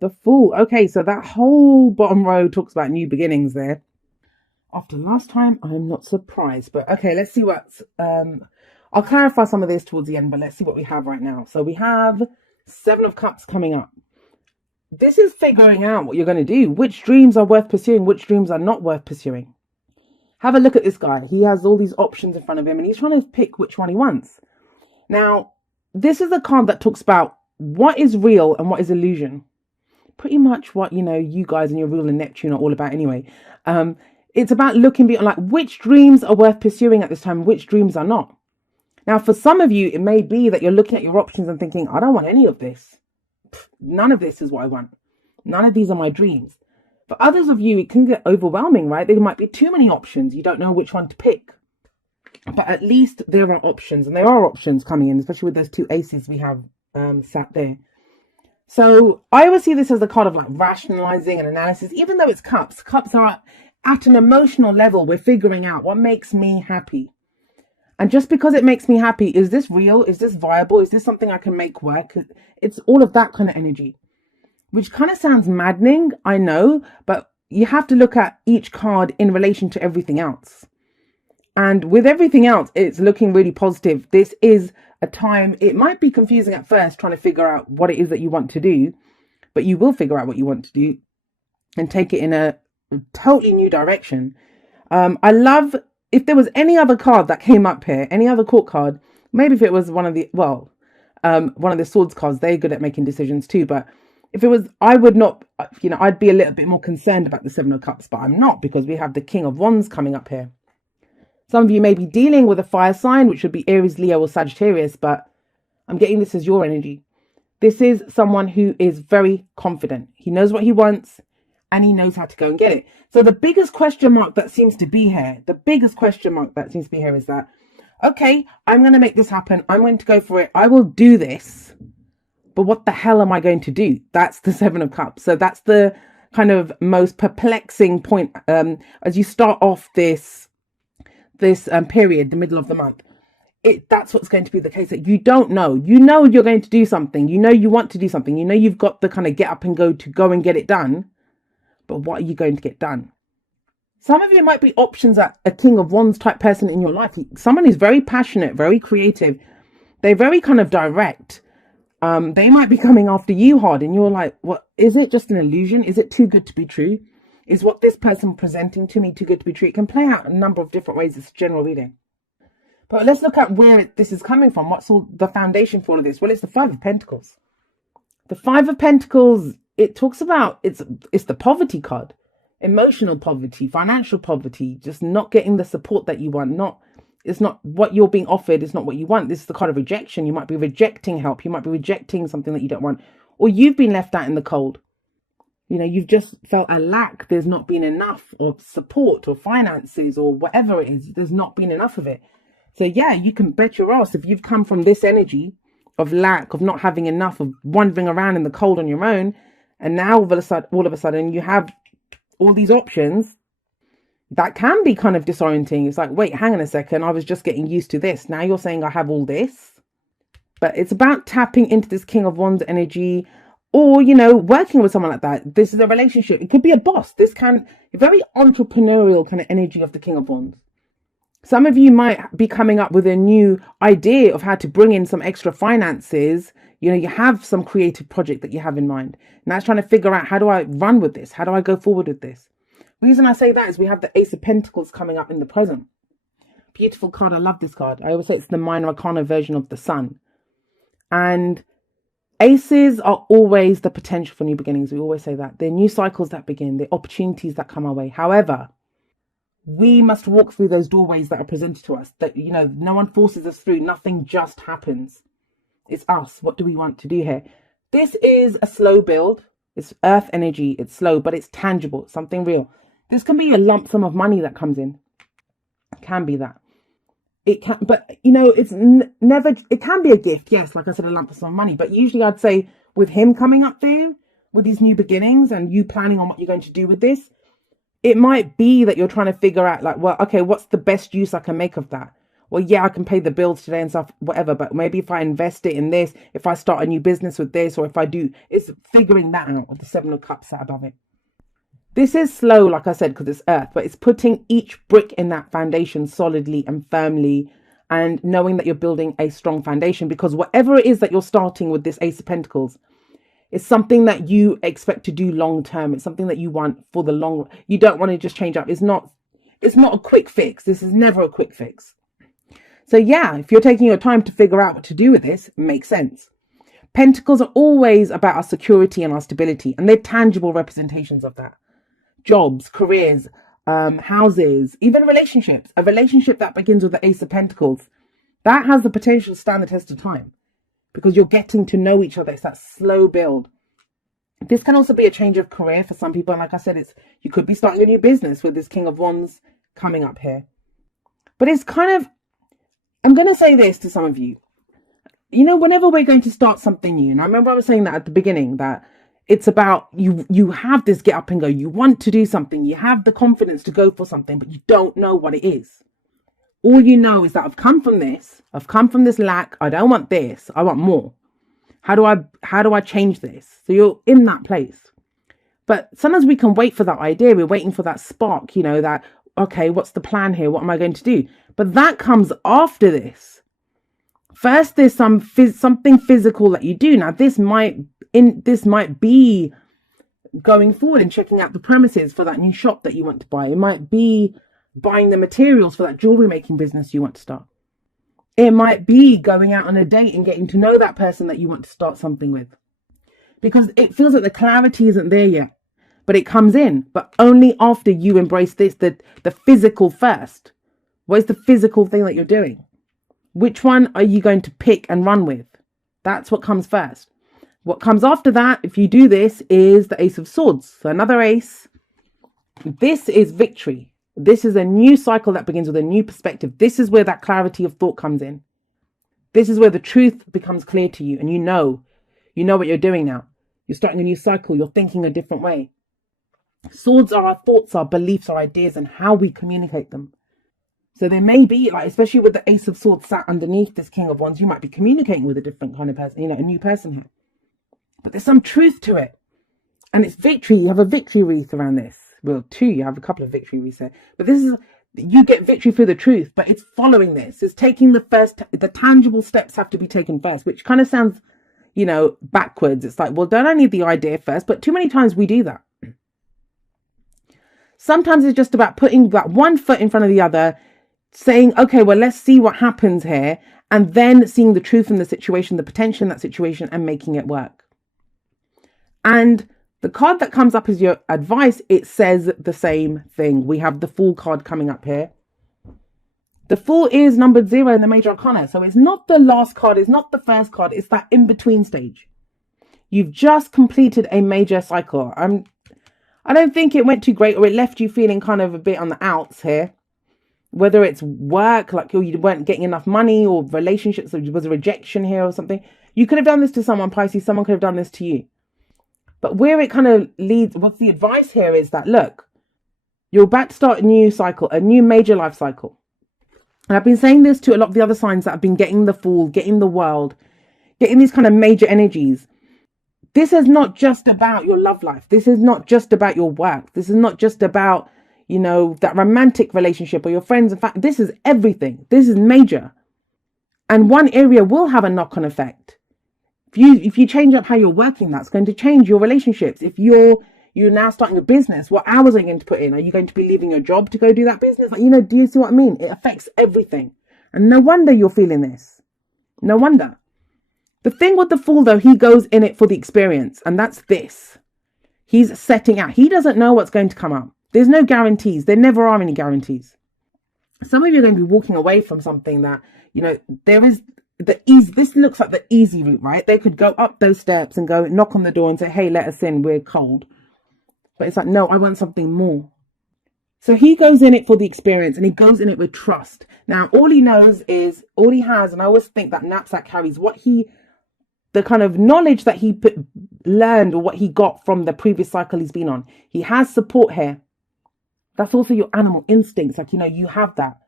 The Fool. Okay, so that whole bottom row talks about new beginnings there. After last time, I'm not surprised. But okay, let's see what's I'll clarify some of this towards the end, but let's see what we have right now. So we have Seven of Cups coming up. This is figuring out what you're going to do. Which dreams are worth pursuing, which dreams are not worth pursuing. Have a look at this guy. He has all these options in front of him and he's trying to pick which one he wants. Now, this is a card that talks about what is real and what is illusion. Pretty much what, you guys and your ruler Neptune are all about anyway. It's about looking beyond, like, which dreams are worth pursuing at this time, which dreams are not. Now, for some of you, it may be that you're looking at your options and thinking, I don't want any of this. None of this is what I want. None of these are my dreams. For others of you, it can get overwhelming, right? There might be too many options. You don't know which one to pick. But at least there are options, and there are options coming in, especially with those two aces we have sat there. So I always see this as a card of like rationalizing and analysis. Even though it's cups, cups are at an emotional level. We're figuring out what makes me happy. And just because it makes me happy, is this real? Is this viable? Is this something I can make work? It's all of that kind of energy, which kind of sounds maddening, I know, but you have to look at each card in relation to everything else. And with everything else, it's looking really positive. This is a time, it might be confusing at first trying to figure out what it is that you want to do, but you will figure out what you want to do and take it in a totally new direction. I love, if there was any other card that came up here, any other court card, maybe if it was one of the swords cards, they're good at making decisions too. But if it was, I would not, I'd be a little bit more concerned about the Seven of Cups, but I'm not, because we have the King of Wands coming up here. Some of you may be dealing with a fire sign, which would be Aries, Leo, or Sagittarius, but I'm getting this as your energy. This is someone who is very confident. He knows what he wants and he knows how to go and get it. So the biggest question mark that seems to be here, is that, okay, I'm going to make this happen. I'm going to go for it. I will do this. But what the hell am I going to do? That's the Seven of Cups. So that's the kind of most perplexing point as you start off this period, the middle of the month. That's what's going to be the case, that you don't know. You know you're going to do something. You know you want to do something. You know you've got the kind of get up and go to go and get it done. But what are you going to get done? Some of you might be options at a King of Wands type person in your life. Someone who's very passionate, very creative. They're very kind of direct. They might be coming after you hard and you're like, what, is it just an illusion? Is it too good to be true? Is what this person presenting to me too good to be true? It can play out a number of different ways. It's a general reading. But let's look at where this is coming from. What's all the foundation for all of this? Well, it's the Five of Pentacles. The Five of Pentacles, it talks about, it's the poverty card. Emotional poverty, financial poverty, just not getting the support that you want. It's not what you're being offered. It's not what you want. This is the kind of rejection. You might be rejecting help. You might be rejecting something that you don't want. Or you've been left out in the cold. You've just felt a lack. There's not been enough of support or finances or whatever it is. There's not been enough of it. So yeah, you can bet your ass if you've come from this energy of lack, of not having enough, of wandering around in the cold on your own. And now all of a sudden you have all these options. That can be kind of disorienting. It's like, wait, hang on a second. I was just getting used to this. Now you're saying I have all this. But it's about tapping into this King of Wands energy, or, working with someone like that. This is a relationship. It could be a boss. This can a very entrepreneurial kind of energy of the King of Wands. Some of you might be coming up with a new idea of how to bring in some extra finances. You have some creative project that you have in mind. And that's trying to figure out, how do I run with this? How do I go forward with this? The reason I say that is we have the Ace of Pentacles coming up in the present. Beautiful card. I love this card. I always say it's the minor arcana version of the sun. And aces are always the potential for new beginnings. We always say that. They're new cycles that begin. They're opportunities that come our way. However, we must walk through those doorways that are presented to us. That, no one forces us through. Nothing just happens. It's us. What do we want to do here? This is a slow build. It's earth energy. It's slow, but it's tangible. It's something real. This can be a lump sum of money that comes in. It can be that. It can, but it's never, it can be a gift. Yes, like I said, a lump sum of money. But usually I'd say with him coming up there with these new beginnings and you planning on what you're going to do with this, it might be that you're trying to figure out like, well, okay, what's the best use I can make of that? well, yeah, I can pay the bills today and stuff, whatever, but maybe if I invest it in this, if I start a new business with this, or if I do, it's figuring that out with the Seven of Cups sat above it. This is slow, like I said, because it's earth, but it's putting each brick in that foundation solidly and firmly, and knowing that you're building a strong foundation, because whatever it is that you're starting with this Ace of Pentacles, it's something that you expect to do long term. It's something that you want for the long. You don't want to just change up. It's not a quick fix. This is never a quick fix. So yeah, if you're taking your time to figure out what to do with this, it makes sense. Pentacles are always about our security and our stability, and they're tangible representations of that. Jobs, careers, houses, even relationships. A relationship that begins with the Ace of Pentacles, that has the potential to stand the test of time, because you're getting to know each other. It's that slow build. This can also be a change of career for some people. And like I said, you could be starting a new business with this King of Wands coming up here. But it's kind of, I'm going to say this to some of you. You know, whenever we're going to start something new, and I remember I was saying that at the beginning, that it's about you have this get up and go. You want to do something. You have the confidence to go for something, but you don't know what it is. All you know is that I've come from this. I've come from this lack. I don't want this. I want more. How do I change this? So you're in that place. But sometimes we can wait for that idea. We're waiting for that spark, you know, that, okay, what's the plan here? What am I going to do? But that comes after this. First, there's something physical that you do. Now, this might be going forward and checking out the premises for that new shop that you want to buy. It might be buying the materials for that jewelry making business you want to start. It might be going out on a date and getting to know that person that you want to start something with. Because it feels like the clarity isn't there yet, but it comes in, but only after you embrace this, the physical first. What is the physical thing that you're doing? Which one are you going to pick and run with? That's what comes first. What comes after that, if you do this, is the Ace of Swords. So another ace. This is victory. This is a new cycle that begins with a new perspective. This is where that clarity of thought comes in. This is where the truth becomes clear to you, and you know what you're doing now. You're starting a new cycle. You're thinking a different way. Swords are our thoughts, our beliefs, our ideas, and how we communicate them. So there may be, like, especially with the Ace of Swords sat underneath this King of Wands, you might be communicating with a different kind of person, you know, a new person here. But there's some truth to it. And it's victory. You have a victory wreath around this. Well, you have a couple of victory wreaths there. But this is, you get victory through the truth, but it's following this. It's taking the tangible steps have to be taken first, which kind of sounds, you know, backwards. It's like, well, don't I need the idea first? But too many times we do that. Sometimes it's just about putting that one foot in front of the other, saying, okay, well, let's see what happens here. And then seeing the truth in the situation, the potential in that situation, and making it work. And the card that comes up as your advice, it says the same thing. We have the Fool card coming up here. The Fool is numbered 0 in the Major Arcana. So it's not the last card. It's not the first card. It's that in-between stage. You've just completed a major cycle. I don't think it went too great, or it left you feeling kind of a bit on the outs here. Whether it's work, like you weren't getting enough money, or relationships, or there was a rejection here or something. You could have done this to someone, Pisces. Someone could have done this to you. But where it kind of leads, what's the advice here is that, look, you're about to start a new cycle, a new major life cycle. And I've been saying this to a lot of the other signs that have been getting the Fool, getting the World, getting these kind of major energies. This is not just about your love life. This is not just about your work. This is not just about, you know, that romantic relationship or your friends. In fact, this is everything. This is major. And one area will have a knock-on effect. If you change up how you're working, that's going to change your relationships. If you're now starting a business, what hours are you going to put in? Are you going to be leaving your job to go do that business? Like, you know, do you see what I mean? It affects everything. And no wonder you're feeling this. No wonder. The thing with the Fool, though, he goes in it for the experience. And that's this. He's setting out. He doesn't know what's going to come up. There's no guarantees. There never are any guarantees. Some of you are going to be walking away from something that, you know, there is the easy. This looks like the easy route, right? They could go up those steps and go knock on the door and say, hey, let us in. We're cold. But it's like, no, I want something more. So he goes in it for the experience, and he goes in it with trust. Now, all he knows is all he has. And I always think that knapsack carries the kind of knowledge that he learned, or what he got from the previous cycle he's been on. He has support here. That's also your animal instincts. Like, you know, you have that.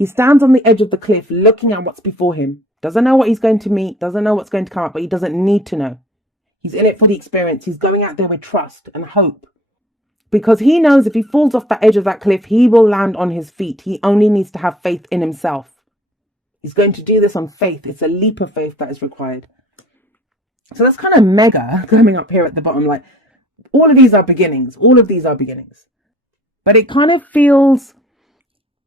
He stands on the edge of the cliff looking at what's before him. Doesn't know what he's going to meet, doesn't know what's going to come up, but he doesn't need to know. He's in it for the experience. He's going out there with trust and hope. Because he knows if he falls off the edge of that cliff, he will land on his feet. He only needs to have faith in himself. He's going to do this on faith. It's a leap of faith that is required. So that's kind of mega coming up here at the bottom. Like, all of these are beginnings. All of these are beginnings. But it kind of feels,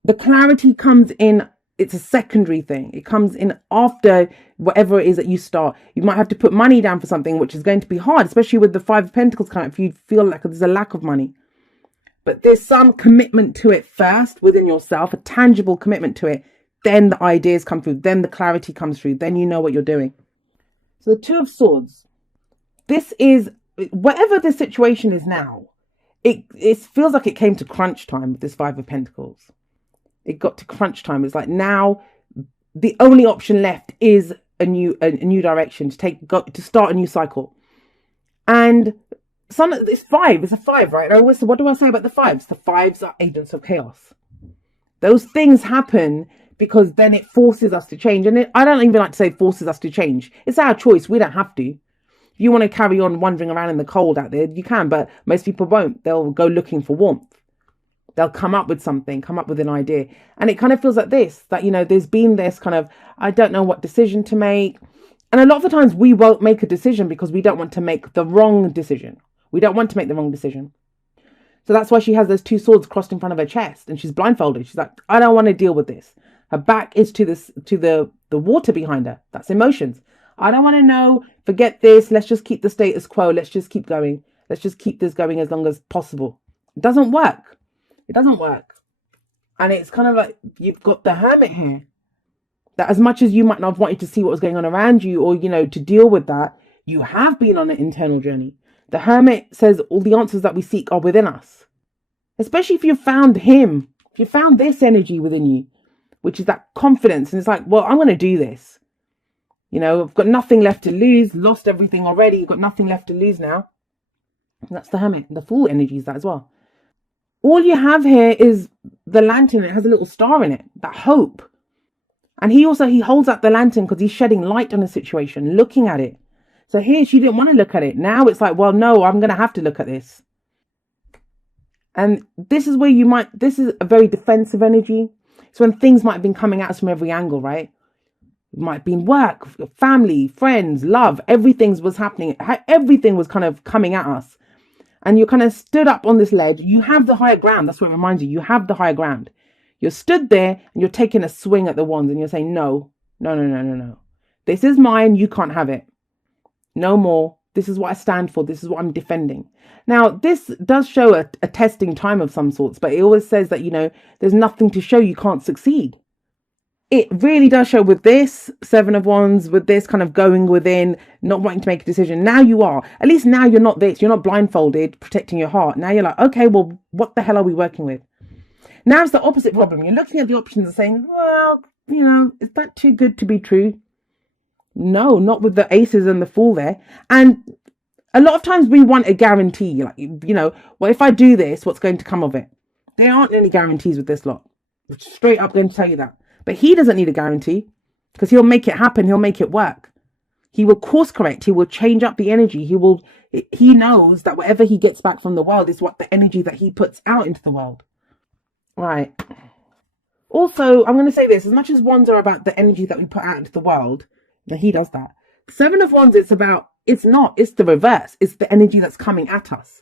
the clarity comes in, it's a secondary thing. It comes in after whatever it is that you start. You might have to put money down for something, which is going to be hard, especially with the Five of Pentacles coming up, if you feel like there's a lack of money. But there's some commitment to it first within yourself, a tangible commitment to it. Then the ideas come through. Then the clarity comes through. Then you know what you're doing. So the Two of Swords. This is, whatever the situation is now, it feels like it came to crunch time with this Five of Pentacles. It got to crunch time. It's like now the only option left is a new direction to start a new cycle. And it's five. It's a five, right? What do I say about the fives? The fives are agents of chaos. Those things happen because then it forces us to change. And I don't even like to say forces us to change. It's our choice. We don't have to. If you want to carry on wandering around in the cold out there, you can, but most people won't. They'll go looking for warmth. They'll come up with something, come up with an idea. And it kind of feels like this, that, there's been this kind of, I don't know what decision to make. And a lot of the times we won't make a decision because we don't want to make the wrong decision. We don't want to make the wrong decision. So that's why she has those two swords crossed in front of her chest and she's blindfolded. She's like, I don't want to deal with this. Her back is to the water behind her. That's emotions. I don't want to know. Forget this. Let's just keep the status quo. Let's just keep going. Let's just keep this going as long as possible. It doesn't work. It doesn't work. And it's kind of like you've got the Hermit here. That as much as you might not have wanted to see what was going on around you or, to deal with that, you have been on an internal journey. The Hermit says all the answers that we seek are within us. Especially if you found him. If you found this energy within you, which is that confidence. And it's like, well, I'm going to do this. I've got nothing left to lose. Lost everything already. You've got nothing left to lose now. And that's the Hermit. The Fool energy is that as well. All you have here is the lantern. It has a little star in it. That hope. And he holds up the lantern because he's shedding light on the situation, looking at it. So here she didn't want to look at it. Now it's like, well, no, I'm going to have to look at this. And this is where this is a very defensive energy. It's when things might have been coming at us from every angle, right? It might have been work, family, friends, love. Everything was happening. Everything was kind of coming at us. And you're kind of stood up on this ledge. You have the higher ground. That's what it reminds you. You have the higher ground. You're stood there and you're taking a swing at the wands and you're saying, no. This is mine. You can't have it. No more. This is what I stand for. This is what I'm defending. Now, this does show a testing time of some sorts, but it always says that, there's nothing to show you can't succeed. It really does show with this Seven of Wands, with this kind of going within, not wanting to make a decision. Now you are. At least now you're not this. You're not blindfolded, protecting your heart. Now you're like, okay, well, what the hell are we working with? Now it's the opposite problem. You're looking at the options and saying, well, is that too good to be true? No, not with the aces and the Fool there. And a lot of times we want a guarantee. Like, well, if I do this, what's going to come of it? There aren't any guarantees with this lot. Straight up going to tell you that. But he doesn't need a guarantee because he'll make it happen. He'll make it work. He will course correct. He will change up the energy. He knows that whatever he gets back from the world is what the energy that he puts out into the world. Right. Also, I'm going to say this. As much as wands are about the energy that we put out into the world, that he does that. Seven of Wands, it's the reverse. It's the energy that's coming at us.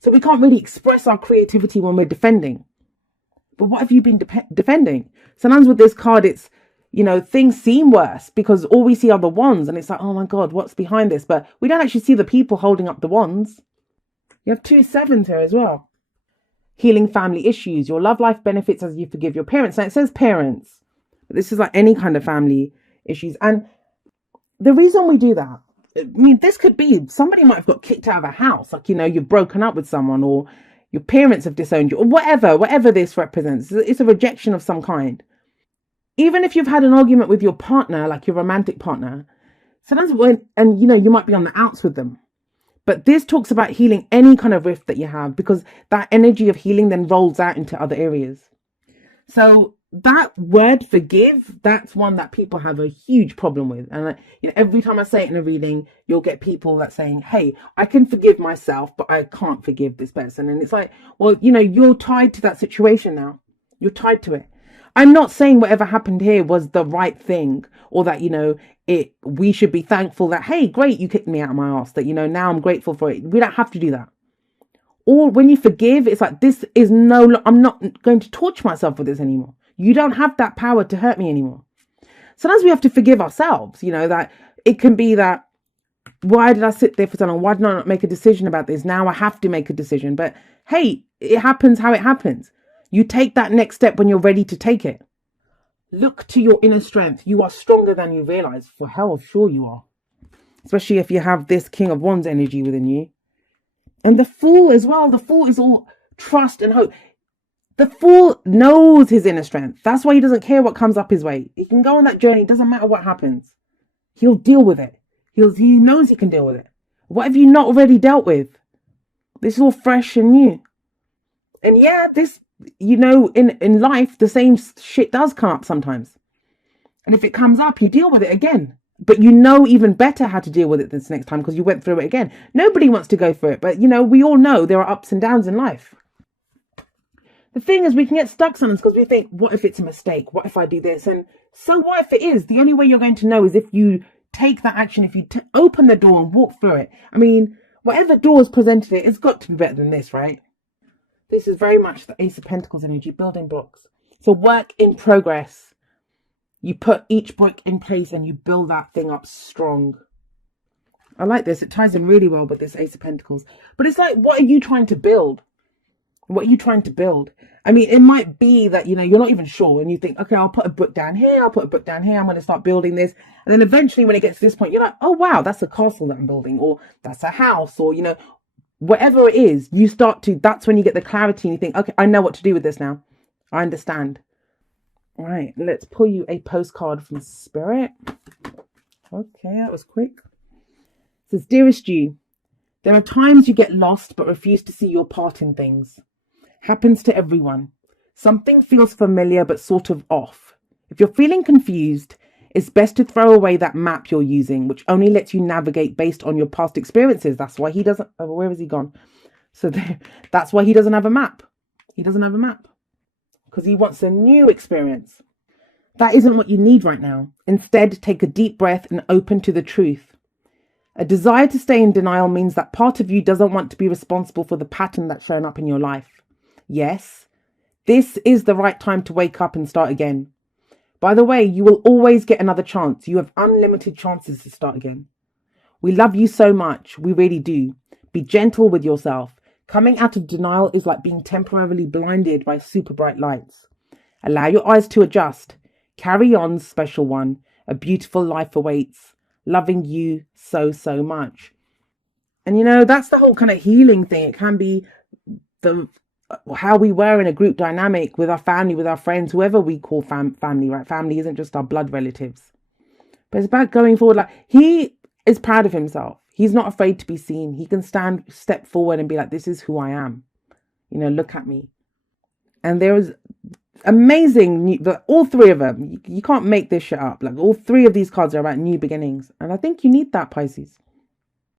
So we can't really express our creativity when we're defending. But what have you been defending? Sometimes with this card, it's, things seem worse because all we see are the wands and it's like, oh my God, what's behind this? But we don't actually see the people holding up the wands. You have 2 sevens here as well. Healing family issues. Your love life benefits as you forgive your parents. Now it says parents, but this is like any kind of family issues. And the reason we do that, this could be somebody might have got kicked out of a house. Like, you've broken up with someone or your parents have disowned you or whatever this represents. It's a rejection of some kind. Even if you've had an argument with your partner, like your romantic partner, sometimes you might be on the outs with them. But this talks about healing any kind of rift that you have because that energy of healing then rolls out into other areas. So that word forgive, that's one that people have a huge problem with. And every time I say it in a reading, you'll get people that saying, hey, I can forgive myself, but I can't forgive this person. And it's like, well, you're tied to that situation now. You're tied to it. I'm not saying whatever happened here was the right thing, or that, we should be thankful that, hey, great, you kicked me out of my ass, that, now I'm grateful for it. We don't have to do that. Or when you forgive, it's like, I'm not going to torture myself with this anymore. You don't have that power to hurt me anymore. Sometimes we have to forgive ourselves, that it can be that, why did I sit there for so long? Why did I not make a decision about this? Now I have to make a decision. But hey, it happens how it happens. You take that next step when you're ready to take it. Look to your inner strength. You are stronger than you realize. For hell, sure you are. Especially if you have this King of Wands energy within you. And the Fool as well. The Fool is all trust and hope. The Fool knows his inner strength. That's why he doesn't care what comes up his way. He can go on that journey. It doesn't matter what happens. He'll deal with it. He knows he can deal with it. What have you not already dealt with? This is all fresh and new. And yeah, this, in life, the same shit does come up sometimes. And if it comes up, you deal with it again. But even better how to deal with it this next time because you went through it again. Nobody wants to go through it. But, we all know there are ups and downs in life. The thing is, we can get stuck sometimes because we think, what if it's a mistake? What if I do this? And so what if it is? The only way you're going to know is if you take that action, if you open the door and walk through it. I mean, whatever door is presented it's got to be better than this, right? This is very much the Ace of Pentacles energy, building blocks. So work in progress. You put each brick in place and you build that thing up strong. I like this. It ties in really well with this Ace of Pentacles. But it's like, what are you trying to build? What are you trying to build? I mean, it might be that, you're not even sure and you think, okay, I'll put a book down here. I'll put a book down here. I'm going to start building this. And then eventually when it gets to this point, you're like, oh, wow, that's a castle that I'm building, or that's a house, or, whatever it is, that's when you get the clarity and you think, okay, I know what to do with this now. I understand. All right, let's pull you a postcard from Spirit. Okay, that was quick. It says, dearest you, there are times you get lost but refuse to see your part in things. Happens to everyone. Something feels familiar but sort of off. If you're feeling confused, it's best to throw away that map you're using, which only lets you navigate based on your past experiences. That's why he doesn't... Oh, where has he gone? So that's why he doesn't have a map. He doesn't have a map. Because he wants a new experience. That isn't what you need right now. Instead, take a deep breath and open to the truth. A desire to stay in denial means that part of you doesn't want to be responsible for the pattern that's shown up in your life. Yes, this is the right time to wake up and start again. By the way, you will always get another chance. You have unlimited chances to start again. We love you so much. We really do. Be gentle with yourself. Coming out of denial is like being temporarily blinded by super bright lights. Allow your eyes to adjust. Carry on, special one. A beautiful life awaits. Loving you so, so much. And that's the whole kind of healing thing. It can be how we were in a group dynamic with our family, with our friends, whoever we call family, right? Family isn't just our blood relatives. But it's about going forward. Like, he is proud of himself. He's not afraid to be seen. He can step forward and be like, this is who I am. Look at me. And there is amazing, all three of them. You can't make this shit up. Like, all three of these cards are about new beginnings. And I think you need that, Pisces.